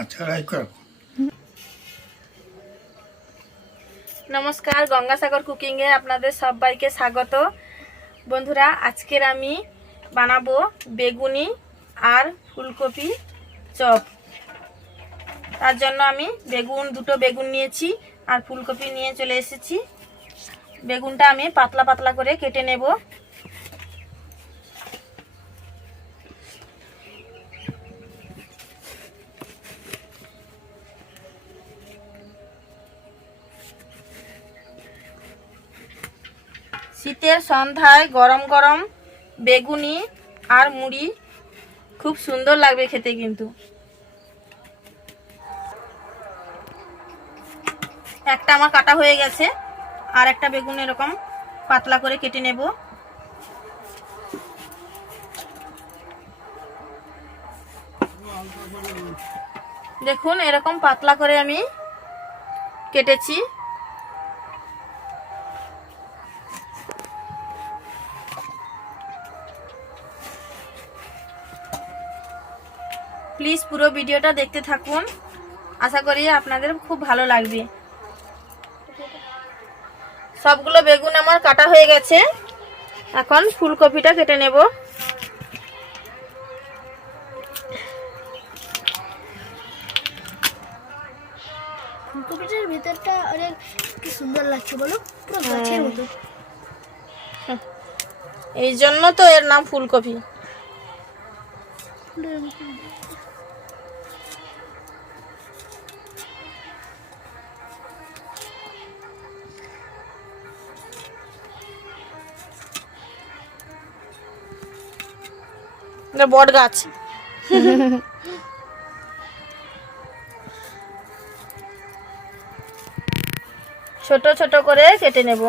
আচ্ছা রাখো। নমস্কার, গঙ্গাসাগর কুকিংয়ে আপনাদের সবাইকে স্বাগত। বন্ধুরা, আজকের আমি বানাবো বেগুনি আর ফুলকপি চপ। তার জন্য আমি দুটো বেগুন নিয়েছি আর ফুলকপি নিয়ে চলে এসেছি। বেগুনটা আমি পাতলা পাতলা করে কেটে নেব। শীতের সন্ধ্যায় গরম গরম বেগুনি আর মুড়ি খুব সুন্দর লাগবে খেতে। কিন্তু একটা আমার কাটা হয়ে গেছে, আর একটা বেগুন এরকম পাতলা করে কেটে নেব। দেখুন, এরকম পাতলা করে আমি কেটেছি। প্লিজ পুরো ভিডিওটা দেখতে থাকুন, আশা করি আপনাদের খুব ভালো লাগবে। সবগুলো বেগুন আমার কাটা হয়ে গেছে, এখন ফুলকপিটা কেটে নেব। ফুলকপিটার ভিতরটা অনেক কি সুন্দর লাগছে বলো, পুরো গাছের মতো। এই জন্য তো এর নাম ফুলকপি। বট গাছ। ছোট ছোট করে কেটে নেব।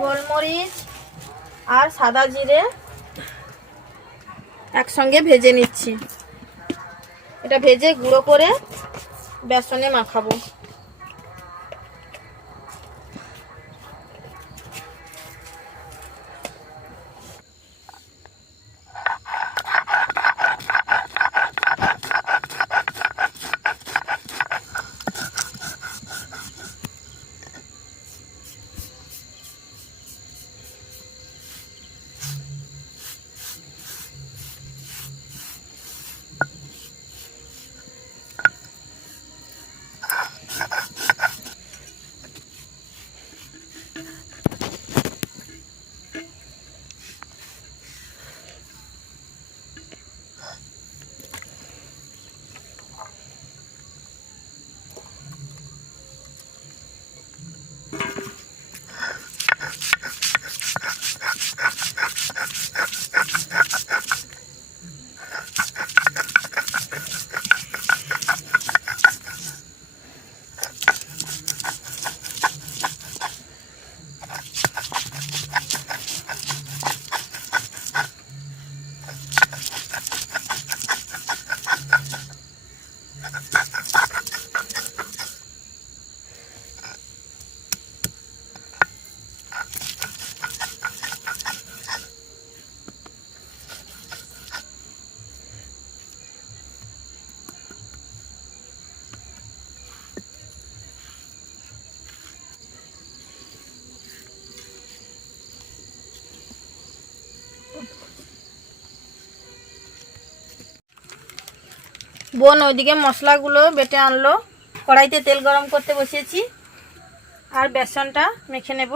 গোলমরিচ আর সাদা জিরে একসঙ্গে ভেজে নিচ্ছি। এটা ভেজে গুঁড়ো করে বেসনে মাখাবো। বোন ওইদিকে মশলাগুলো বেটে আনলো, কড়াইতে তেল গরম করতে বসিয়েছি আর বেসনটা মেখে নেব।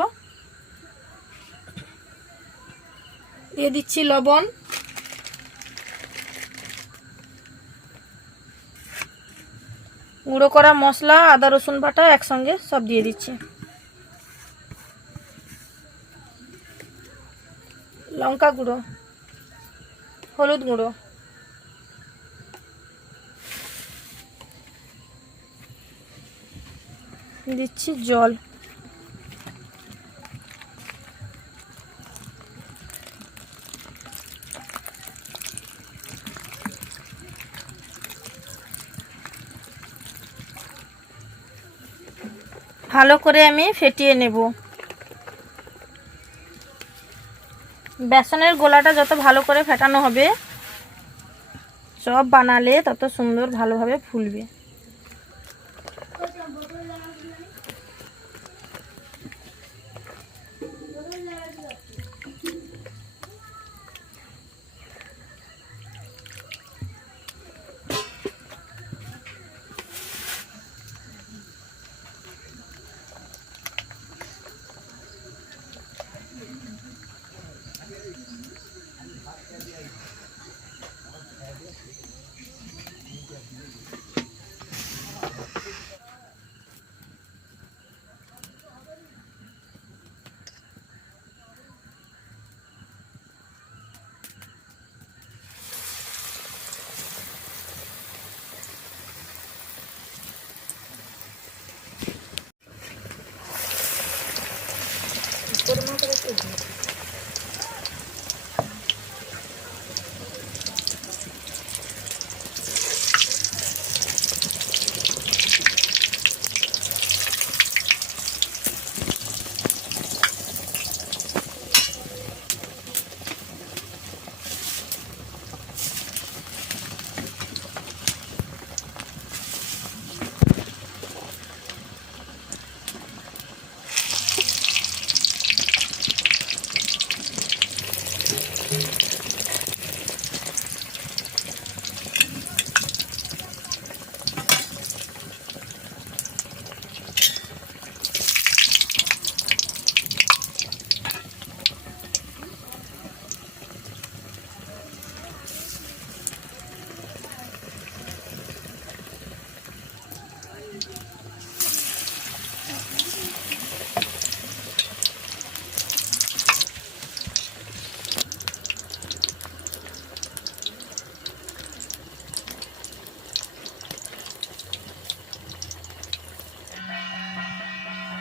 দিয়ে দিচ্ছি লবণ, গুঁড়ো করা মশলা, আদা রসুন বাটা একসঙ্গে সব দিয়ে দিচ্ছি। লঙ্কা গুঁড়ো, হলুদ গুঁড়ো, দিচ্ছি জল। ভালো করে আমি ফেটিয়ে নেব। বেসনের গোলাটা যত ভালো করে ফেটানো হবে, চপ বানালে তত সুন্দর ভালোভাবে ফুলবে।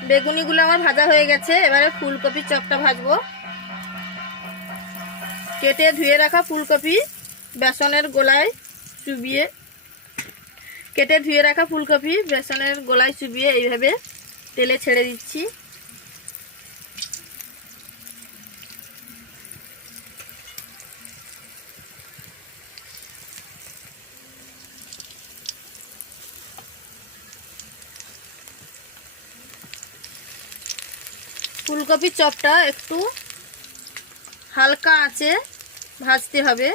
বেগুনিগুলো আমার ভাজা হয়ে গেছে। এবারে ফুলকপির চপটা ভাজবো। কেটে ধুয়ে রাখা ফুলকপি বেসনের গোলায় চুবিয়ে এইভাবে তেলে ছেড়ে দিচ্ছি। ফুলকপির চপটা একটু হালকা আঁচে ভাজতে হবে,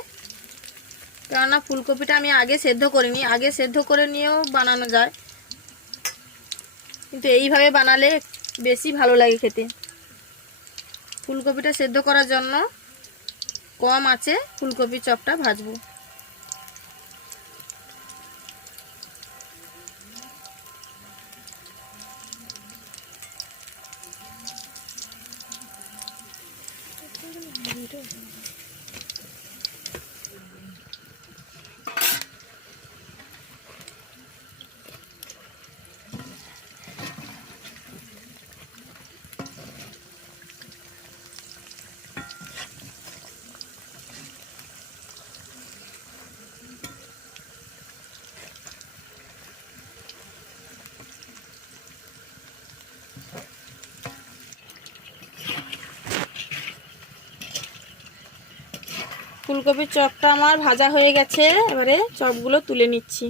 কেননা ফুলকপিটা আমি আগে সেদ্ধ করিনি। আগে সেদ্ধ করে নিয়েও বানানো যায়, কিন্তু এইভাবে বানালে বেশি ভালো লাগে খেতে। ফুলকপিটা সেদ্ধ করার জন্য কম আঁচে ফুলকপির চপটা ভাজবো। ফুলকপির চপটা আমার ভাজা হয়ে গেছে। এবারে চপগুলো তুলে নিচ্ছি।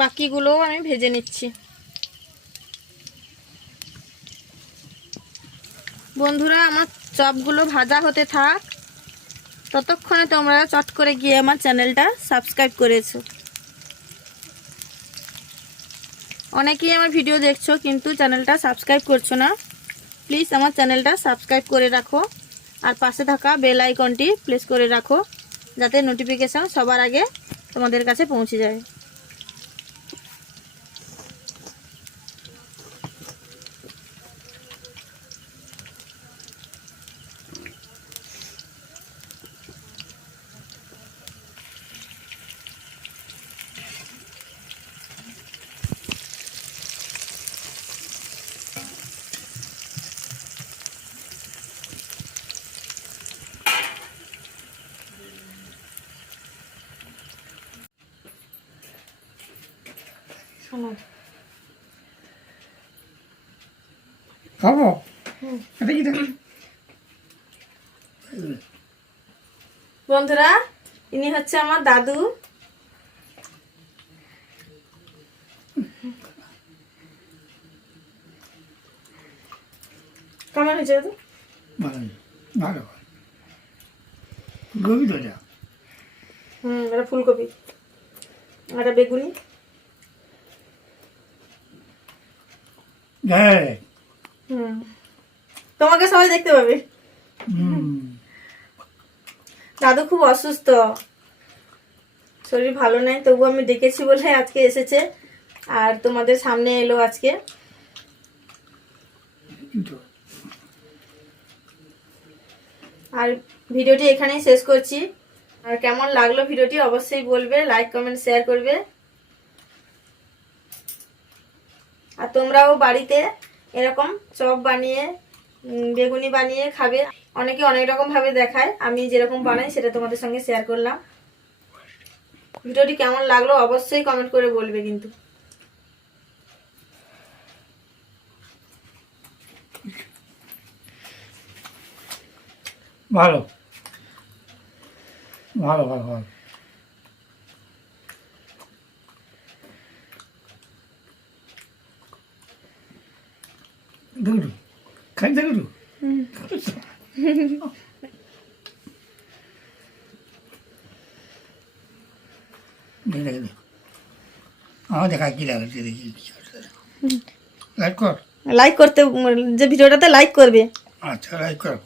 বাকিগুলোও আমি ভেজে নিচ্ছি। বন্ধুরা, আমার চপগুলো ভাজা হতে থাক, ততক্ষণে তোমরা চট করে গিয়ে আমার চ্যানেলটা সাবস্ক্রাইব করেছো। অনেকেই আমার ভিডিও দেখছো কিন্তু চ্যানেলটা সাবস্ক্রাইব করছো না। প্লিজ আমার চ্যানেলটা সাবস্ক্রাইব করে রাখো, আর পাশে থাকা বেল আইকনটি প্রেস করে রাখো, যাতে নোটিফিকেশন সবার আগে তোমাদের কাছে পৌঁছে যায়। খাবো এটা কি বন্ধুরা, ইনি হচ্ছে আমার দাদু। কেমন হয়েছে দাদু? ভালো ভালো ফুলকপি তো এটা এটা ফুলকপি, এটা বেগুনি। হ্যাঁ তোমাকে সবাই দেখতে পাবে। দাদু খুব অসুস্থ, শরীর ভালো নাই, তবু আমি ডেকেছি বলে আজকে এসেছে আর তোমাদের সামনে এলো আজকে। আর ভিডিওটি এখানেই শেষ করছি। আর কেমন লাগলো ভিডিওটি অবশ্যই বলবে, লাইক কমেন্ট শেয়ার করবে। আর তোমরাও বাড়িতে এরকম চপ বানিয়ে বেগুনি বানিয়ে খাবে। অনেকে অনেক রকম ভাবে দেখায়, আমি যেরকম বানাই সেটা তোমাদের সঙ্গে শেয়ার করলাম। ভিডিওটি কেমন লাগলো অবশ্যই কমেন্ট করে বলবে কিন্তু। ভালো ভালো ভালো ভালো দেখো খাই দেখো আমাদের খাই কি লাগছে দেখি লাইক কর, লাইক করতে, যে ভিডিওটাতে লাইক করবে। আচ্ছা লাইক কর